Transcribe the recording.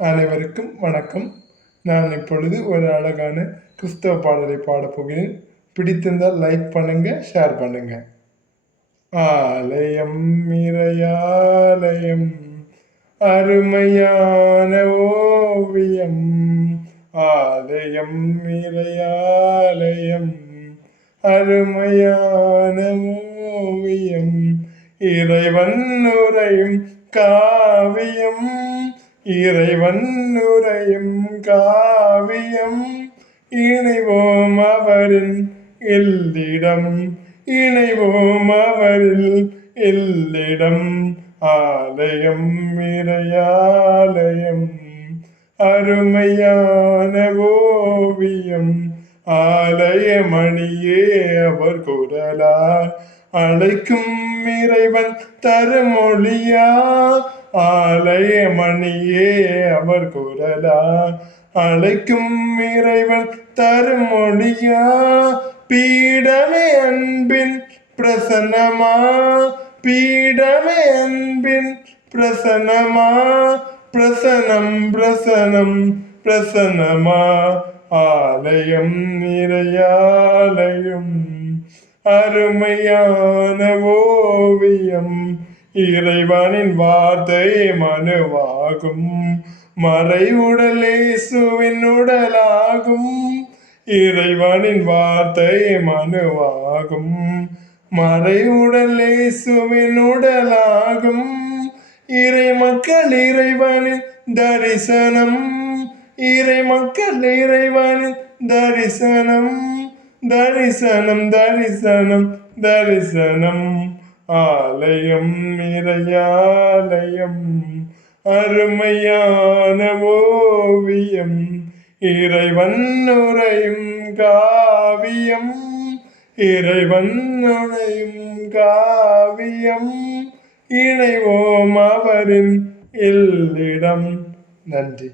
அனைவருக்கும் வணக்கம். நான் இப்பொழுது ஒரு அழகான கிறிஸ்தவ பாடலை பாடப்போகிறேன். பிடித்திருந்தால் லைக் பண்ணுங்க, ஷேர் பண்ணுங்க. ஆலயம் இறையாலயம், அருமையான ஓவியம். ஆலயம் இறையாலயம், அருமையான ஓவியம். இறைவன் உரையும் காவியம், இறைவன் உரையும் காவியம். இணைவோம் அவரில் எல்லிடம், இணைவோம் அவரில் எல்லிடம். ஆலயம் இறையாலயம், அருமையான ஓவியம். ஆலயமணியே அவர் குரலார் அழைக்கும் இறைவன் தருமொழியா. ஆலயமணியே அவர் குரலா அழைக்கும் இறைவன் தருமொழியா. பீடமே அன்பின் பிரசன்னமா, பீடமே அன்பின் பிரசன்னமா. பிரசனம் பிரசனம் பிரசன்னமா. ஆலயம் இறையாலயம், அருமையான ஓவியம். இறைவனின் வார்த்தை மனுவாகும், மறைவுடல் இயேசுவின் உடலாகும். இறைவனின் வார்த்தை மனுவாகும், மறைவுடல் இயேசுவின் உடலாகும். இறை மக்கள் இறைவனின் தரிசனம், இறை மக்கள் இறைவனின் தரிசனம். தரிசனம் தரிசனம் தரிசனம். ஆலயம் இறையாலயம், அருமையான ஓவியம். இறைவன் உரையும் காவியம், இறைவன் உரையும் காவியம். இணைவோம் அவரின் எல்லிடம். நன்றி.